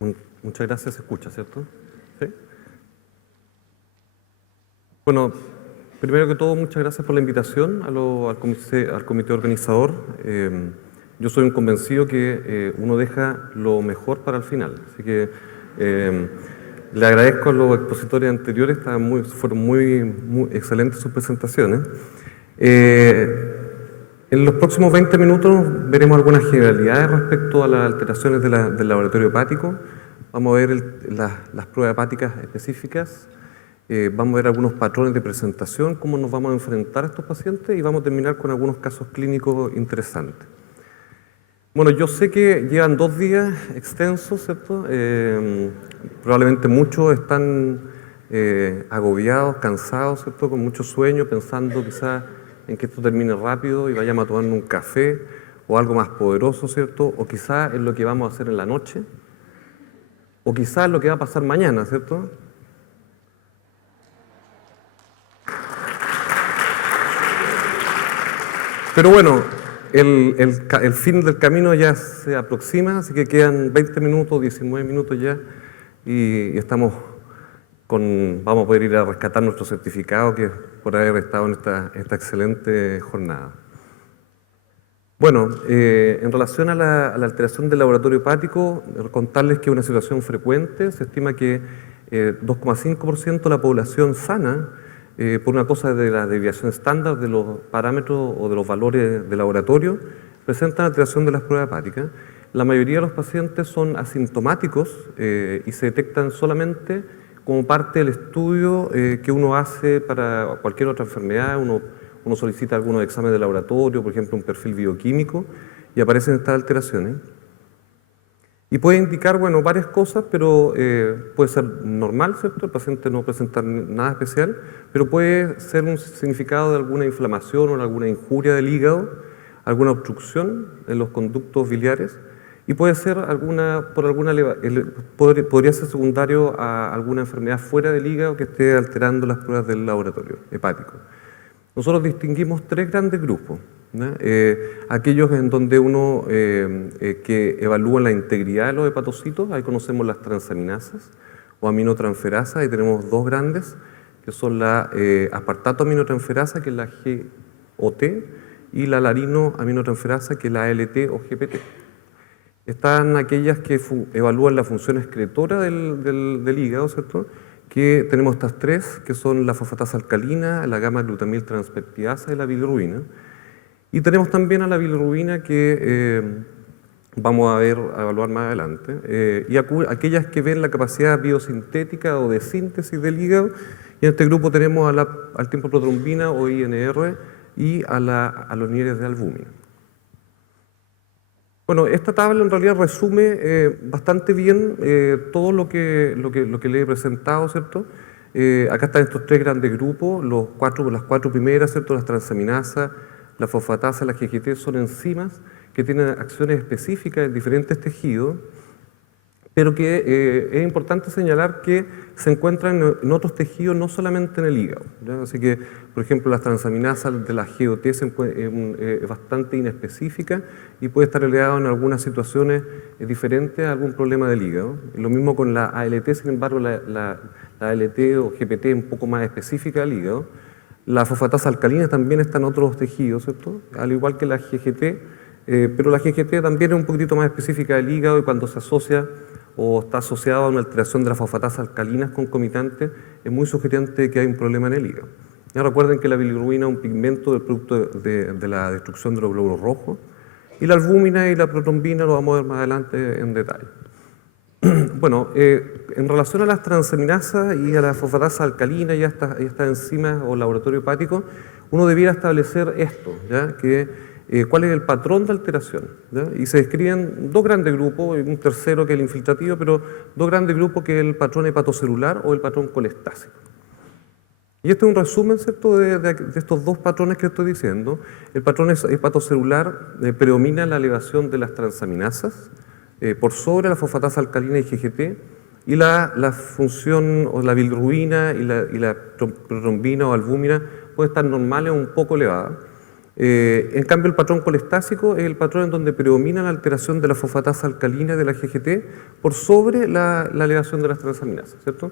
Muchas gracias, se escucha, ¿cierto? ¿Sí? Bueno, primero que todo, muchas gracias por la invitación al comité organizador. Yo soy un convencido que uno deja lo mejor para el final, así que le agradezco a los expositores anteriores, fueron muy excelentes sus presentaciones. En los próximos 20 minutos veremos algunas generalidades respecto a las alteraciones del laboratorio hepático. Vamos a ver las pruebas hepáticas específicas, vamos a ver algunos patrones de presentación, cómo nos vamos a enfrentar a estos pacientes y vamos a terminar con algunos casos clínicos interesantes. Bueno, yo sé que llevan 2 días extensos, ¿cierto? Probablemente muchos están agobiados, cansados, ¿cierto? Con mucho sueño, pensando quizás en que esto termine rápido y vayamos a tomar un café o algo más poderoso, ¿cierto? O quizás es lo que vamos a hacer en la noche, o quizás es lo que va a pasar mañana, ¿cierto? Pero bueno, el fin del camino ya se aproxima, así que quedan 20 minutos, 19 minutos ya, y vamos a poder ir a rescatar nuestro certificado por haber estado en esta excelente jornada. Bueno, en relación a la alteración del laboratorio hepático, contarles que es una situación frecuente. Se estima que 2,5% de la población sana, por una cosa de la desviación estándar de los parámetros o de los valores de laboratorio, presentan alteración de las pruebas hepáticas. La mayoría de los pacientes son asintomáticos y se detectan solamente como parte del estudio que uno hace para cualquier otra enfermedad. Uno solicita algunos exámenes de laboratorio, por ejemplo, un perfil bioquímico, y aparecen estas alteraciones. Y puede indicar, bueno, varias cosas, pero puede ser normal, ¿cierto? El paciente no presenta nada especial, pero puede ser un significado de alguna inflamación o alguna injuria del hígado, alguna obstrucción en los conductos biliares, y puede ser podría ser secundario a alguna enfermedad fuera del hígado que esté alterando las pruebas del laboratorio hepático. Nosotros distinguimos 3 grandes grupos, ¿no? Aquellos en donde uno que evalúa la integridad de los hepatocitos, ahí conocemos las transaminasas o aminotransferasas, y tenemos 2 grandes, que son la aspartato aminotransferasa, que es la GOT, y la larino aminotransferasa, que es la ALT o GPT. Están aquellas que evalúan la función excretora del hígado, ¿cierto? Que tenemos estas 3, que son la fosfatasa alcalina, la gamma-glutamil transpeptidasa y la bilirrubina. Y tenemos también a la bilirrubina que vamos a evaluar más adelante. Y aquellas que ven la capacidad biosintética o de síntesis del hígado. Y en este grupo tenemos al tiempo protrombina o INR y a los niveles de albúmina. Bueno, esta tabla en realidad resume bastante bien todo lo que le he presentado, ¿cierto? Acá están estos 3 grandes grupos, las 4 primeras, ¿cierto? Las transaminasas, la fosfatasa, la GGT, son enzimas que tienen acciones específicas en diferentes tejidos, pero que es importante señalar que se encuentran en otros tejidos, no solamente en el hígado, ¿ya? Así que, por ejemplo, las transaminasas de la GOT es bastante inespecífica y puede estar elevado en algunas situaciones diferentes a algún problema del hígado. Lo mismo con la ALT, sin embargo, la ALT o GPT es un poco más específica del hígado. La fosfatasa alcalina también está en otros tejidos, ¿cierto? Al igual que la GGT, pero la GGT también es un poquitito más específica del hígado, y cuando se asocia o está asociado a una alteración de las fosfatasas alcalinas concomitante, es muy sugerente que hay un problema en el hígado. Ya recuerden que la bilirrubina es un pigmento del producto de la destrucción de los glóbulos rojos, y la albúmina y la protrombina lo vamos a ver más adelante en detalle. Bueno, en relación a las transaminasas y a la fosfatasa alcalina y a estas enzimas o laboratorio hepático, uno debiera establecer esto, ¿ya? ¿Cuál es el patrón de alteración? ¿Ya? Y se describen 2 grandes grupos, un tercero que es el infiltrativo, pero 2 grandes grupos, que es el patrón hepatocelular o el patrón colestásico. Y este es un resumen, ¿cierto?, de estos 2 patrones que estoy diciendo. El patrón hepatocelular predomina la elevación de las transaminasas por sobre la fosfatasa alcalina y GGT, y la función o la bilirrubina y la protrombina o albúmina puede estar normal o un poco elevada. En cambio, el patrón colestásico es el patrón en donde predomina la alteración de la fosfatasa alcalina de la GGT por sobre la elevación de las transaminasas, ¿cierto?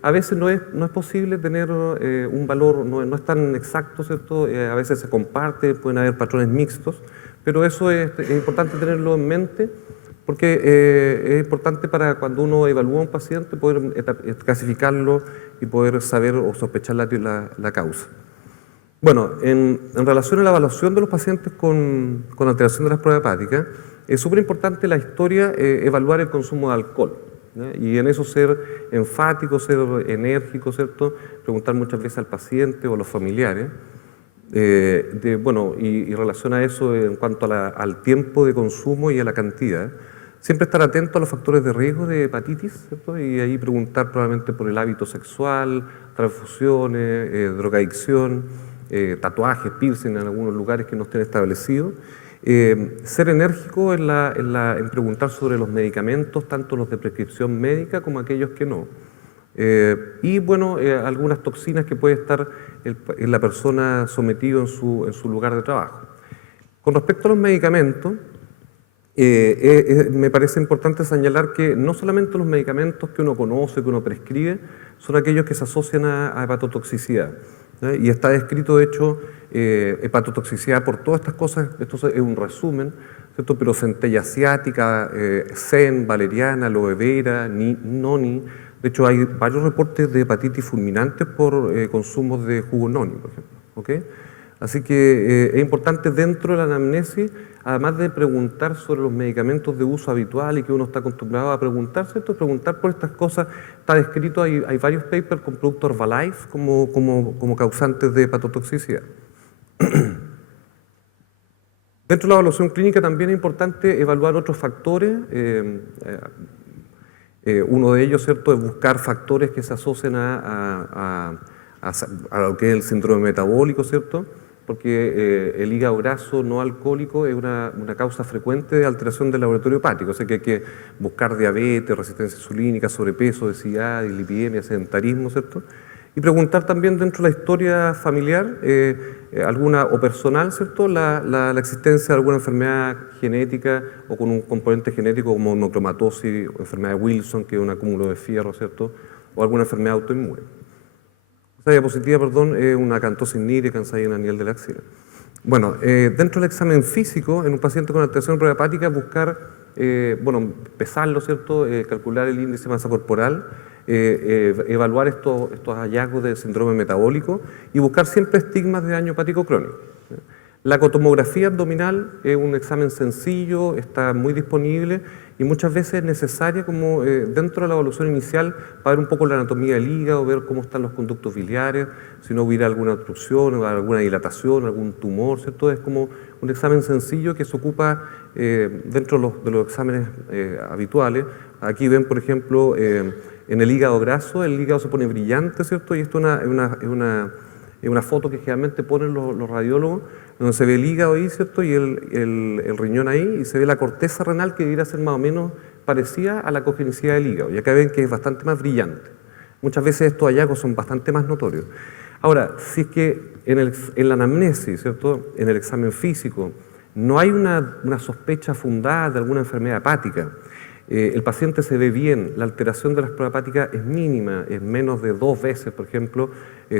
A veces no es posible tener un valor, no es tan exacto, ¿cierto? A veces se comparte, pueden haber patrones mixtos, pero eso es importante tenerlo en mente porque es importante para cuando uno evalúa a un paciente poder clasificarlo y poder saber o sospechar la causa. Bueno, en relación a la evaluación de los pacientes con alteración de las pruebas hepáticas, es súper importante la historia, evaluar el consumo de alcohol, ¿ya? Y en eso ser enfático, ser enérgico, ¿cierto? Preguntar muchas veces al paciente o a los familiares. Bueno, y relación a eso en cuanto al tiempo de consumo y a la cantidad. Siempre estar atento a los factores de riesgo de hepatitis, ¿cierto? Y ahí preguntar probablemente por el hábito sexual, transfusiones, drogadicción, tatuajes, piercing en algunos lugares que no estén establecidos. Ser enérgico en preguntar sobre los medicamentos, tanto los de prescripción médica como aquellos que no. Y bueno, algunas toxinas que puede estar en la persona sometido en su lugar de trabajo. Con respecto a los medicamentos, me parece importante señalar que no solamente los medicamentos que uno conoce, que uno prescribe, son aquellos que se asocian a hepatotoxicidad. Y está descrito, de hecho, hepatotoxicidad por todas estas cosas. Esto es un resumen, ¿cierto? Pero centella asiática, CEN, valeriana, aloe vera, noni. De hecho, hay varios reportes de hepatitis fulminantes por consumos de jugo noni, por ejemplo. ¿Okay? Así que es importante dentro de la anamnesis, además de preguntar sobre los medicamentos de uso habitual y que uno está acostumbrado a preguntar, ¿cierto? Preguntar por estas cosas. Está descrito, hay varios papers con productos Herbalife como causantes de hepatotoxicidad. Dentro de la evaluación clínica también es importante evaluar otros factores. Uno de ellos, ¿cierto?, es buscar factores que se asocian a lo que es el síndrome metabólico, ¿cierto? Porque el hígado graso no alcohólico es una causa frecuente de alteración del laboratorio hepático, o sea que hay que buscar diabetes, resistencia insulínica, sobrepeso, obesidad, dislipidemia, sedentarismo, ¿cierto? Y preguntar también dentro de la historia familiar, alguna o personal, ¿cierto?, la existencia de alguna enfermedad genética o con un componente genético como hemocromatosis o enfermedad de Wilson, que es un acúmulo de fierro, ¿cierto?, o alguna enfermedad autoinmune. Esta diapositiva, perdón, es una acantosis nírica en a nivel de la axila. Bueno, dentro del examen físico, en un paciente con alteración hepática, buscar, bueno, pesarlo, ¿cierto?, calcular el índice de masa corporal, evaluar estos hallazgos de síndrome metabólico y buscar siempre estigmas de daño hepático crónico. La cotomografía abdominal es un examen sencillo, está muy disponible y muchas veces es necesaria como dentro de la evaluación inicial para ver un poco la anatomía del hígado, ver cómo están los conductos biliares, si no hubiera alguna obstrucción, alguna dilatación, algún tumor, ¿cierto? Es como un examen sencillo que se ocupa dentro de los exámenes habituales. Aquí ven, por ejemplo, en el hígado graso, el hígado se pone brillante, ¿cierto? Y esto es una foto que generalmente ponen los radiólogos, donde se ve el hígado ahí, ¿cierto?, y el riñón ahí, y se ve la corteza renal que debería ser más o menos parecida a la cogenicidad del hígado. Y acá ven que es bastante más brillante. Muchas veces estos hallazgos son bastante más notorios. Ahora, si es que en la anamnesis, ¿cierto?, en el examen físico, no hay una sospecha fundada de alguna enfermedad hepática, el paciente se ve bien, la alteración de las pruebas hepáticas es mínima, es menos de 2 veces, por ejemplo,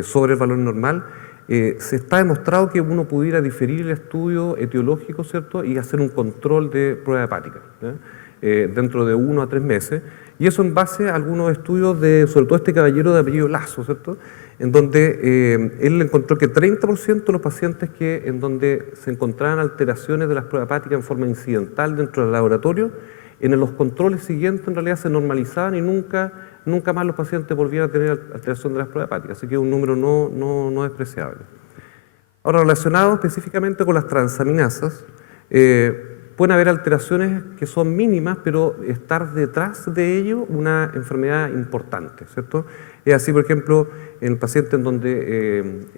sobre el valor normal, se está demostrado que uno pudiera diferir el estudio etiológico, ¿cierto?, y hacer un control de prueba hepática dentro de 1 a 3 meses, y eso en base a algunos estudios sobre todo este caballero de apellido Lazo, ¿cierto?, en donde él encontró que 30% de los pacientes en donde se encontraban alteraciones de las pruebas hepáticas en forma incidental dentro del laboratorio, en los controles siguientes en realidad se normalizaban y nunca más los pacientes volvían a tener alteración de las pruebas hepáticas, así que es un número no despreciable. Ahora, relacionado específicamente con las transaminasas, pueden haber alteraciones que son mínimas, pero estar detrás de ello una enfermedad importante, ¿cierto? Es así, por ejemplo, en el paciente en donde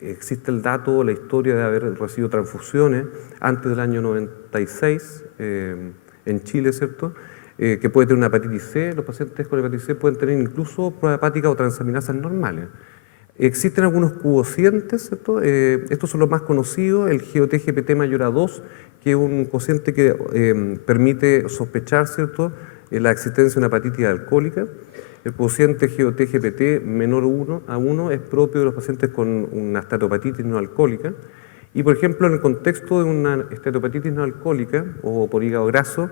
existe el dato, la historia de haber recibido transfusiones antes del año 96, en Chile, ¿cierto?, que puede tener una hepatitis C. Los pacientes con hepatitis C pueden tener incluso prueba hepática o transaminasas normales. Existen algunos cocientes, ¿cierto? Estos son los más conocidos, el GOT-GPT mayor a 2, que es un cociente que permite sospechar, ¿cierto?, la existencia de una hepatitis alcohólica. El cociente GOT-GPT menor a 1 es propio de los pacientes con una esteatopatitis no alcohólica. Y, por ejemplo, en el contexto de una esteatopatitis no alcohólica o por hígado graso,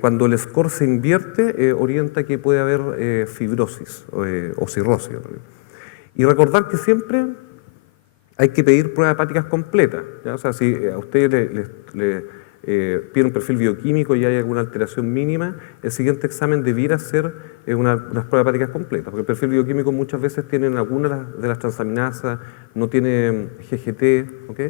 cuando el score se invierte, orienta que puede haber fibrosis o cirrosis. Y recordar que siempre hay que pedir pruebas hepáticas completas, ¿ya? O sea, si a ustedes le piden un perfil bioquímico y hay alguna alteración mínima, el siguiente examen debiera ser unas pruebas hepáticas completas, porque el perfil bioquímico muchas veces tiene algunas de las transaminasas, no tiene GGT, ¿ok?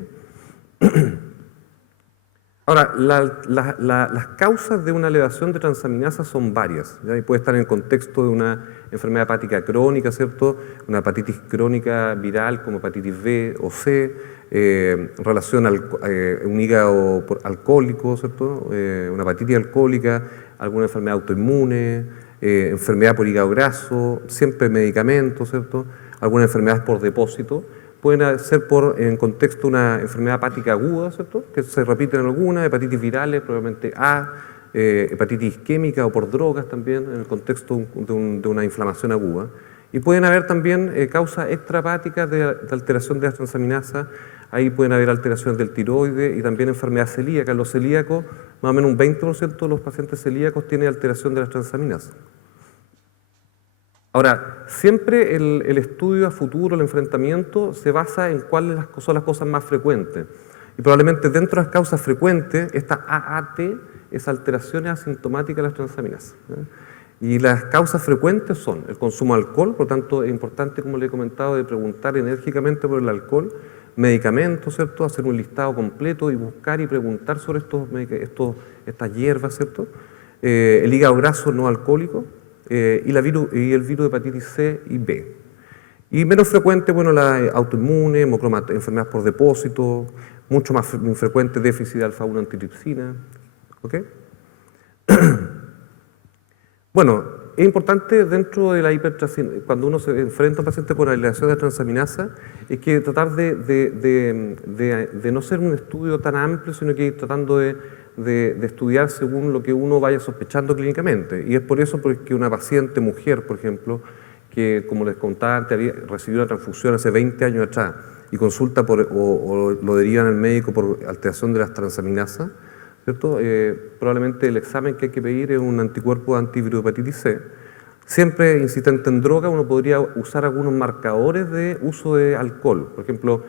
Ahora, las causas de una elevación de transaminasas son varias, ¿ya? Y puede estar en el contexto de una enfermedad hepática crónica, ¿cierto? Una hepatitis crónica viral como hepatitis B o C, relación a un hígado alcohólico, ¿cierto? Una hepatitis alcohólica, alguna enfermedad autoinmune, enfermedad por hígado graso, siempre medicamentos, ¿cierto? Alguna enfermedad por depósito. Pueden ser en contexto de una enfermedad hepática aguda, ¿cierto?, que se repiten algunas, hepatitis virales, probablemente A, hepatitis isquémica o por drogas también, en el contexto de una inflamación aguda. Y pueden haber también causas extrahepáticas de alteración de las transaminasas, ahí pueden haber alteraciones del tiroides y también enfermedad celíaca. Los celíacos, más o menos un 20% de los pacientes celíacos tienen alteración de las transaminasas. Ahora, siempre el estudio a futuro, el enfrentamiento, se basa en cuáles son las cosas más frecuentes. Y probablemente dentro de las causas frecuentes, esta AAT es alteraciones asintomáticas de las transaminasas, ¿ya? Y las causas frecuentes son el consumo de alcohol, por lo tanto es importante, como le he comentado, de preguntar enérgicamente por el alcohol, medicamentos, ¿cierto?, hacer un listado completo y buscar y preguntar sobre estas hierbas, ¿cierto?, el hígado graso no alcohólico, y el virus de hepatitis C y B. Y menos frecuente, bueno, la autoinmune, enfermedades por depósito, mucho más frecuente déficit de alfa-1 antitripsina. ¿Ok? Bueno, es importante dentro de la cuando uno se enfrenta a un paciente con elevación de transaminasa, es que tratar de no ser un estudio tan amplio, sino que ir tratando de estudiar según lo que uno vaya sospechando clínicamente. Y es por eso que una paciente mujer, por ejemplo, que como les contaba antes, recibió una transfusión hace 20 años atrás y consulta o lo derivan al médico por alteración de las transaminasas, ¿cierto? Probablemente el examen que hay que pedir es un anticuerpo de antivirus de hepatitis C. Siempre insistente en droga, uno podría usar algunos marcadores de uso de alcohol, por ejemplo,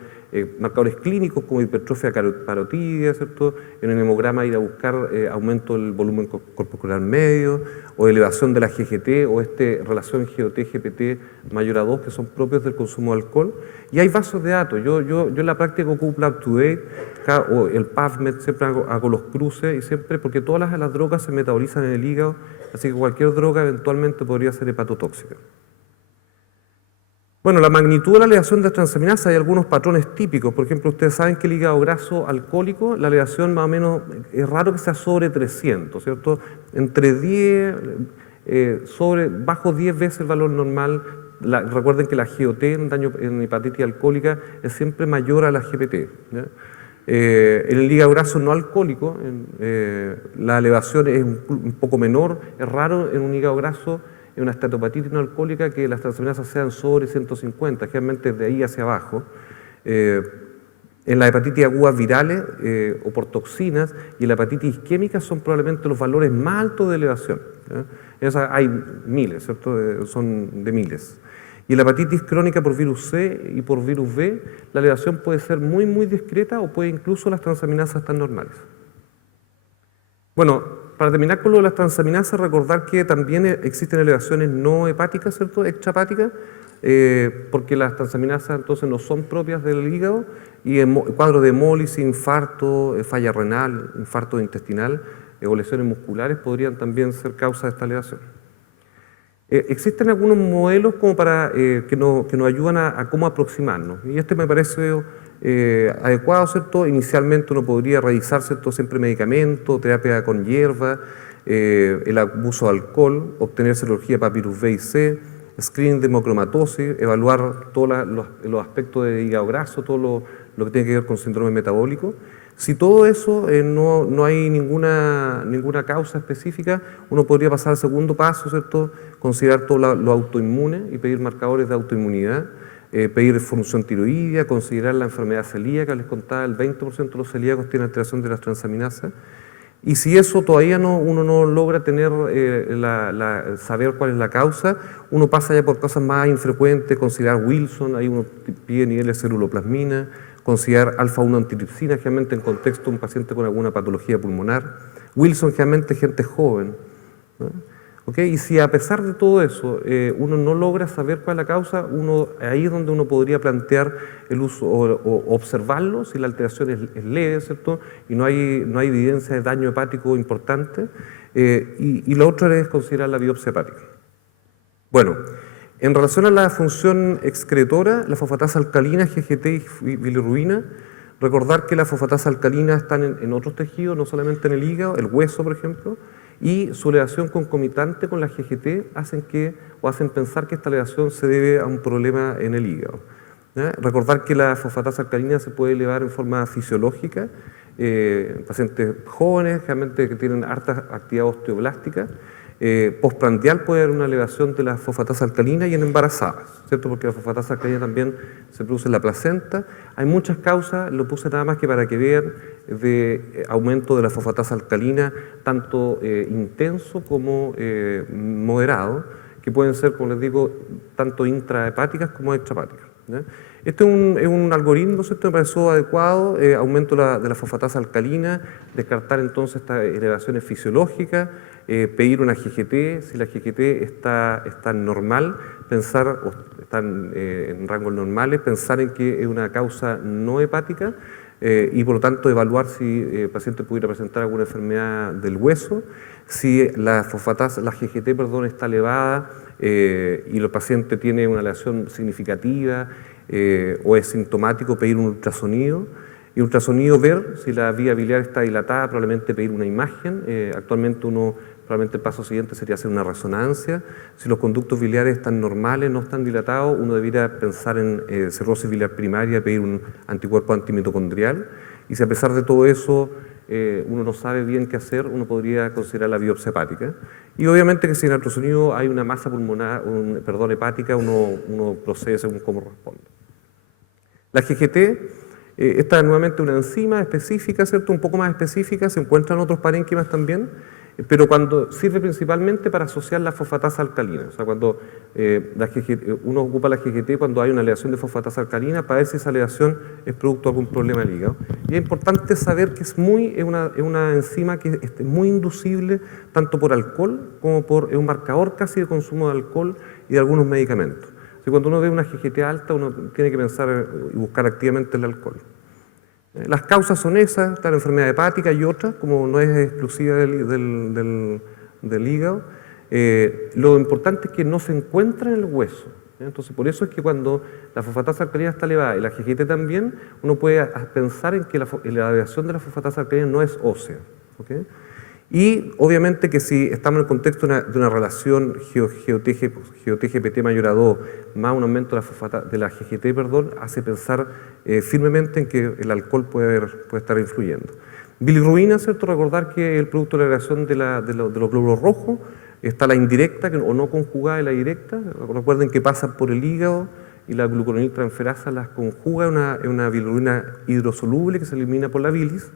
marcadores clínicos como hipertrofia parotídea, ¿cierto? En el hemograma ir a buscar aumento del volumen corporal medio o elevación de la GGT o relación GOT-GPT mayor a 2 que son propios del consumo de alcohol. Y hay bases de datos. Yo en la práctica ocupo UpToDate o el PubMed, siempre hago los cruces y siempre, porque todas las drogas se metabolizan en el hígado, así que cualquier droga eventualmente podría ser hepatotóxica. Bueno, la magnitud de la elevación de transaminasas, hay algunos patrones típicos. Por ejemplo, ustedes saben que el hígado graso alcohólico, la elevación más o menos, es raro que sea sobre 300, ¿cierto? Entre 10, bajo 10 veces el valor normal. Recuerden que la GOT en hepatitis alcohólica es siempre mayor a la GPT, ¿ya? En el hígado graso no alcohólico, la elevación es un poco menor. Es raro en un hígado graso, en una esteatopatitis no alcohólica, que las transaminasas sean sobre 150, generalmente de ahí hacia abajo. En la hepatitis agudas virales o por toxinas y en la hepatitis isquémica son probablemente los valores más altos de elevación, ¿ya? Esas hay miles, ¿cierto? Son de miles. Y en la hepatitis crónica por virus C y por virus B, la elevación puede ser muy, muy discreta o puede incluso las transaminasas estar normales. Bueno, para terminar con lo de las transaminasas, recordar que también existen elevaciones no hepáticas, ¿cierto?, extrahepáticas, porque las transaminasas entonces no son propias del hígado, y en cuadros de hemólisis, infarto, falla renal, infarto intestinal o lesiones musculares podrían también ser causa de esta elevación. Existen algunos modelos como para, que nos ayudan a cómo aproximarnos, y este me parece adecuado, ¿cierto? Inicialmente uno podría revisar, ¿cierto?, siempre medicamentos, terapia con hierba, el abuso de alcohol, obtener serología para virus B y C, screening de hemocromatosis, evaluar todos los aspectos de hígado graso, todo lo que tiene que ver con síndrome metabólico. Si todo eso no hay ninguna causa específica, uno podría pasar al segundo paso, ¿cierto? Considerar todo lo autoinmune y pedir marcadores de autoinmunidad, pedir función tiroidea, considerar la enfermedad celíaca. Les contaba, el 20% de los celíacos tienen alteración de las transaminasas. Y si eso todavía uno no logra tener saber cuál es la causa, uno pasa ya por cosas más infrecuentes, considerar Wilson, ahí uno pide niveles de ceruloplasmina, considerar alfa-1 antitripsina, generalmente en contexto de un paciente con alguna patología pulmonar. Wilson, generalmente gente joven, ¿no? ¿Okay? Y si a pesar de todo eso uno no logra saber cuál es la causa, ahí es donde uno podría plantear el uso o observarlo si la alteración es leve, ¿cierto? Y no hay evidencia de daño hepático importante. Y lo otro es considerar la biopsia hepática. Bueno, en relación a la función excretora, la fosfatasa alcalina, GGT y bilirrubina, recordar que la fosfatasa alcalina están en otros tejidos, no solamente en el hígado, el hueso, por ejemplo, y su elevación concomitante con la GGT hacen pensar que esta elevación se debe a un problema en el hígado. ¿Ya? Recordar que la fosfatasa alcalina se puede elevar en forma fisiológica en pacientes jóvenes, generalmente que tienen harta actividad osteoblástica. Postprandial puede haber una elevación de la fosfatasa alcalina y en embarazadas, ¿cierto? Porque la fosfatasa alcalina también se produce en la placenta. Hay muchas causas, lo puse nada más que para que vean, de aumento de la fosfatasa alcalina, tanto intenso como moderado, que pueden ser, como les digo, tanto intrahepáticas como extrahepáticas, ¿ya? Este es un algoritmo, ¿cierto? Me pareció adecuado, aumento de la fosfatasa alcalina, descartar entonces estas elevaciones fisiológicas, pedir una GGT, si la GGT está normal, pensar, o están en rangos normales, pensar en que es una causa no hepática y por lo tanto evaluar si el paciente pudiera presentar alguna enfermedad del hueso, si la GGT, perdón, está elevada y el paciente tiene una elevación significativa o es sintomático, pedir un ultrasonido. Y ultrasonido ver si la vía biliar está dilatada, probablemente pedir una imagen. Actualmente probablemente el paso siguiente sería hacer una resonancia. Si los conductos biliares están normales, no están dilatados, uno debería pensar en cirrosis biliar primaria, pedir un anticuerpo antimitocondrial. Y si a pesar de todo eso uno no sabe bien qué hacer, uno podría considerar la biopsia hepática. Y obviamente que si en el ultrasonido hay una masa pulmonar, hepática, uno procede según cómo responde. La GGT, esta es nuevamente una enzima específica, ¿cierto? Un poco más específica, se encuentra en otros parénquimas también, pero cuando sirve principalmente para asociar la fosfatasa alcalina. O sea, cuando uno ocupa la GGT cuando hay una elevación de fosfatasa alcalina para ver si esa elevación es producto de algún problema del hígado. Y es importante saber que es una enzima que es muy inducible tanto por alcohol como es un marcador casi de consumo de alcohol y de algunos medicamentos. Así, cuando uno ve una GGT alta, uno tiene que pensar y buscar activamente el alcohol. Las causas son esas, está la enfermedad hepática y otras, como no es exclusiva del hígado. Lo importante es que no se encuentra en el hueso. Entonces, por eso es que cuando la fosfatasa alcalina está elevada y la GGT también, uno puede pensar en que la elevación de la fosfatasa alcalina no es ósea. ¿Okay? Y obviamente que si estamos en el contexto de una relación GOT-GPT mayor a 2 más un aumento de la GGT, hace pensar firmemente en que el alcohol puede estar influyendo. Bilirrubina, ¿cierto? Recordar que el producto de la elevación de los glóbulos rojos está la indirecta o no conjugada y la directa. Recuerden que pasan por el hígado y la glucuroniltransferasa las conjuga en una bilirrubina hidrosoluble que se elimina por la bilis.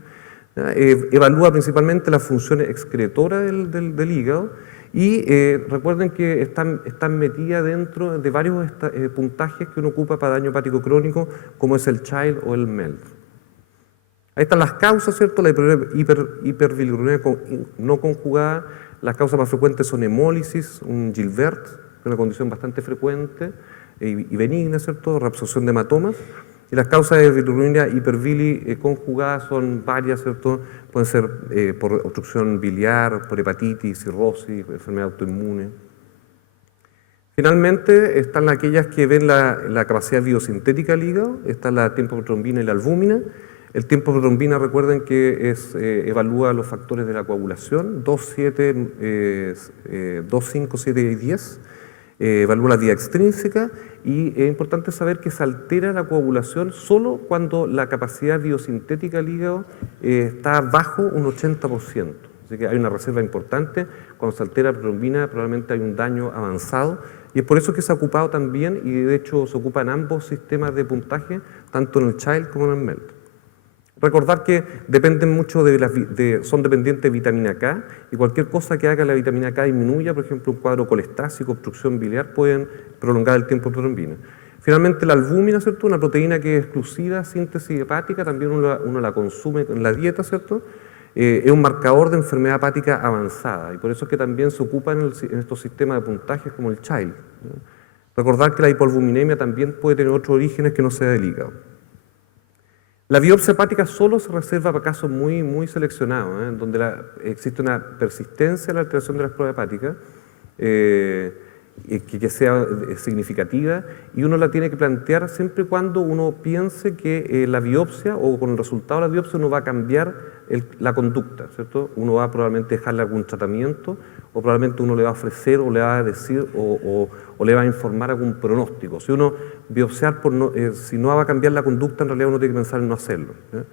Evalúa principalmente la función excretora del hígado y recuerden que están metidas dentro de varios puntajes que uno ocupa para daño hepático crónico, como es el Child o el MELD. Ahí están las causas, ¿cierto? La hiperbilirrubinemia no conjugada. Las causas más frecuentes son hemólisis, un Gilbert, que es una condición bastante frecuente y benigna, ¿cierto? Reabsorción de hematomas. Y las causas de bilirrubina hiperbili conjugada son varias, ¿cierto? Pueden ser por obstrucción biliar, por hepatitis, cirrosis, enfermedad autoinmune. Finalmente están aquellas que ven la capacidad biosintética del hígado, está la tiempoprotrombina y la albúmina. El tiempoprotrombina, recuerden que evalúa los factores de la coagulación, 2, 5, 7 y 10. Evalúa la vía extrínseca y es importante saber que se altera la coagulación solo cuando la capacidad biosintética del hígado está bajo un 80%. Así que hay una reserva importante. Cuando se altera la protrombina probablemente hay un daño avanzado y es por eso que se ha ocupado también y de hecho se ocupan ambos sistemas de puntaje, tanto en el Child como en el MELT. Recordar que dependen mucho son dependientes de vitamina K y cualquier cosa que haga la vitamina K disminuya, por ejemplo un cuadro colestásico, obstrucción biliar, pueden prolongar el tiempo de protrombina. Finalmente la albúmina, ¿cierto? Una proteína que es exclusiva de síntesis hepática, también uno la consume en la dieta, ¿cierto? Es un marcador de enfermedad hepática avanzada y por eso es que también se ocupa en estos sistemas de puntajes como el Child, ¿no? Recordar que la hipoalbuminemia también puede tener otros orígenes que no sea del hígado. La biopsia hepática solo se reserva para casos muy, muy seleccionados, en donde existe una persistencia en la alteración de las pruebas hepáticas, que sea significativa, y uno la tiene que plantear siempre y cuando uno piense que la biopsia o con el resultado de la biopsia uno va a cambiar la conducta, ¿cierto? Uno va a probablemente dejarle algún tratamiento o probablemente uno le va a ofrecer o le va a decir o le va a informar algún pronóstico. Si uno biopsiar, si no va a cambiar la conducta, en realidad uno tiene que pensar en no hacerlo, ¿ya?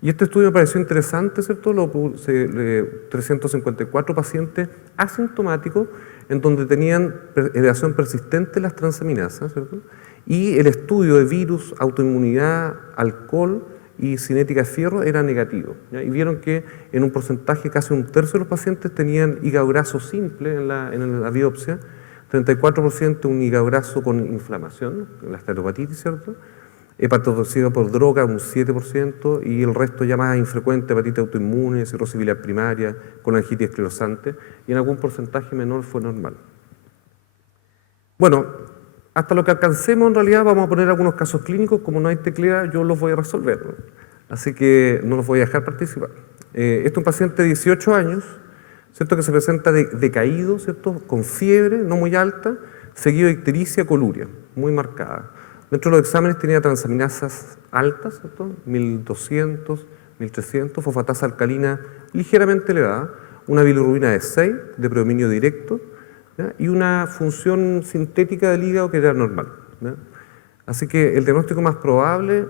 Y este estudio me pareció interesante, ¿cierto? 354 pacientes asintomáticos en donde tenían elevación persistente de las transaminasas, ¿cierto? Y el estudio de virus, autoinmunidad, alcohol y cinética de fierro era negativo, ¿ya? Y vieron que en un porcentaje casi un tercio de los pacientes tenían hígado graso simple en la biopsia, 34% un hígado graso con inflamación, la esteatopatitis, ¿cierto? Hepatotoxicidad por droga, un 7%, y el resto ya más infrecuente, hepatitis autoinmune, cirrosis biliar primaria, colangitis esclerosante, y en algún porcentaje menor fue normal. Bueno, hasta lo que alcancemos en realidad vamos a poner algunos casos clínicos, como no hay teclea yo los voy a resolver, ¿no? Así que no los voy a dejar participar. Este es un paciente de 18 años, ¿cierto? Que se presenta decaído, ¿cierto? Con fiebre no muy alta, seguido de ictericia coluria, muy marcada. Dentro de los exámenes tenía transaminasas altas, ¿cierto? 1200, 1300, fosfatasa alcalina ligeramente elevada, una bilirrubina de 6, de predominio directo, ¿ya? Y una función sintética del hígado que era normal, ¿ya? Así que el diagnóstico más probable,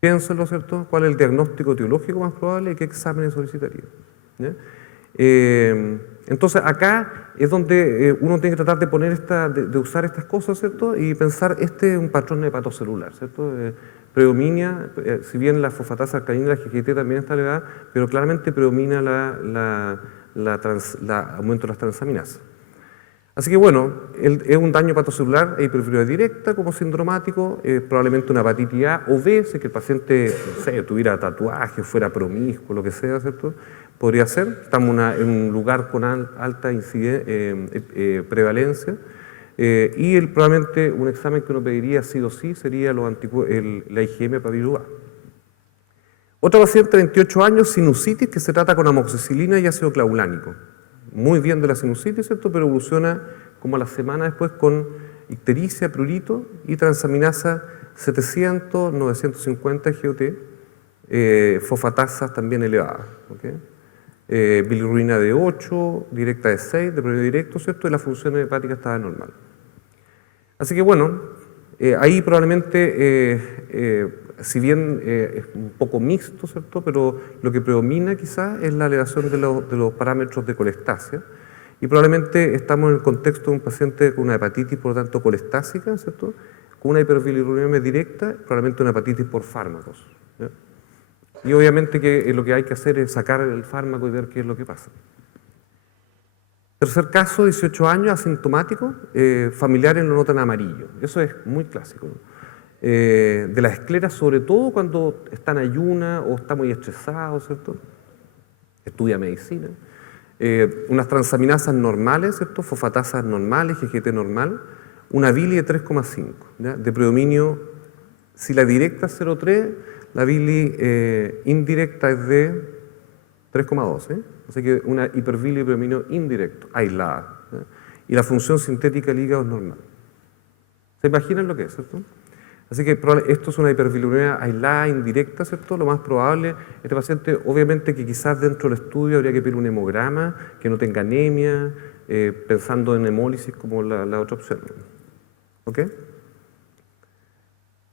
piénsenlo, ¿cierto? ¿Cuál es el diagnóstico etiológico más probable y qué exámenes solicitaría, ¿ya? Entonces acá es donde uno tiene que tratar de poner de usar estas cosas, ¿cierto? Y pensar, este es un patrón hepatocelular, ¿cierto? Predomina, si bien la fosfatasa alcalina y la GGT también está elevada, pero claramente predomina aumento de las transaminasas. Así que bueno, es un daño hepatocelular e hiperfibrosis directa como sindromático, probablemente una hepatitis A o B, si que el paciente, no sé, tuviera tatuaje, fuera promiscuo, lo que sea, ¿cierto? Podría ser. Estamos en un lugar con alta prevalencia, y probablemente un examen que uno pediría sí o sí sería la IgM para virus A. Otra paciente de 28 años, sinusitis, que se trata con amoxicilina y ácido clavulánico. Muy bien de la sinusitis, ¿cierto? Pero evoluciona como a la semana después con ictericia, prurito y transaminasa 700, 950 GOT, fosfatasas también elevadas, ¿okay? Bilirrubina de 8, directa de 6, de predominio directo, ¿cierto? Y la función hepática estaba normal. Así que bueno, ahí probablemente, si bien es un poco mixto, ¿cierto? Pero lo que predomina quizás es la elevación de los parámetros de colestasia, y probablemente estamos en el contexto de un paciente con una hepatitis, por lo tanto, colestásica, ¿cierto? Con una hiperbilirubinemia directa, probablemente una hepatitis por fármacos, ¿ya? Y obviamente que lo que hay que hacer es sacar el fármaco y ver qué es lo que pasa. Tercer caso, 18 años, asintomático, familiares lo notan amarillo. Eso es muy clásico, ¿no? De las escleras, sobre todo cuando está en ayuna o está muy estresado, ¿cierto? Estudia medicina. Unas transaminasas normales, ¿cierto? Fosfatasas normales, GGT normal, una bili de 3,5, ¿ya? De predominio, si la directa es 0,3, la bili indirecta es de 3,2, ¿eh? Así que una hiperbili de predominio indirecto, aislada, ¿ya? Y la función sintética del hígado es normal. ¿Se imaginan lo que es, cierto? Así que esto es una hiperbilirubinemia aislada, indirecta, ¿cierto? Lo más probable, este paciente, obviamente que quizás dentro del estudio habría que pedir un hemograma, que no tenga anemia, pensando en hemólisis como la otra opción. ¿Ok?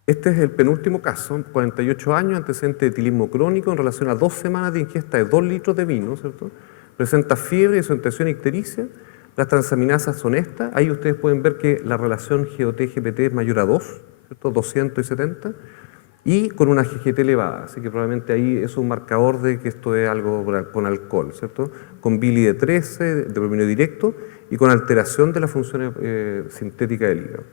Este es el penúltimo caso, 48 años, antecedente de etilismo crónico en relación a 2 semanas de ingesta de 2 litros de vino, ¿cierto? Presenta fiebre, desorientación e ictericia. Las transaminasas son estas. Ahí ustedes pueden ver que la relación GOT-GPT es mayor a 2, ¿cierto? 270, y con una GGT elevada. Así que probablemente ahí es un marcador de que esto es algo con alcohol, ¿cierto? Con bili de 13, de dominio directo, y con alteración de la función sintética del hígado.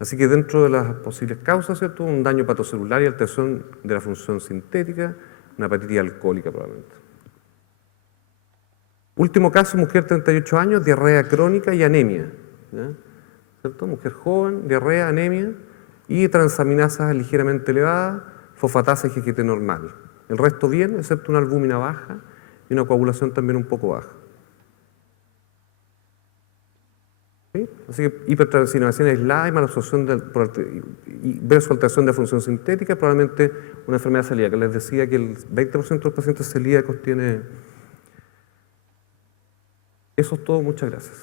Así que dentro de las posibles causas, ¿cierto? Un daño hepatocelular y alteración de la función sintética, una hepatitis alcohólica probablemente. Último caso, mujer 38 años, diarrea crónica y anemia. ¿Ya? ¿Cierto? Mujer joven, diarrea, anemia y transaminasas ligeramente elevadas, fosfatasa y GGT normal. El resto bien, excepto una albúmina baja y una coagulación también un poco baja. ¿Sí? Así que hipertransinación aislada y malabsorción versus alteración de la función sintética, probablemente una enfermedad celíaca. Les decía que el 20% de los pacientes celíacos tiene... Eso es todo, muchas gracias.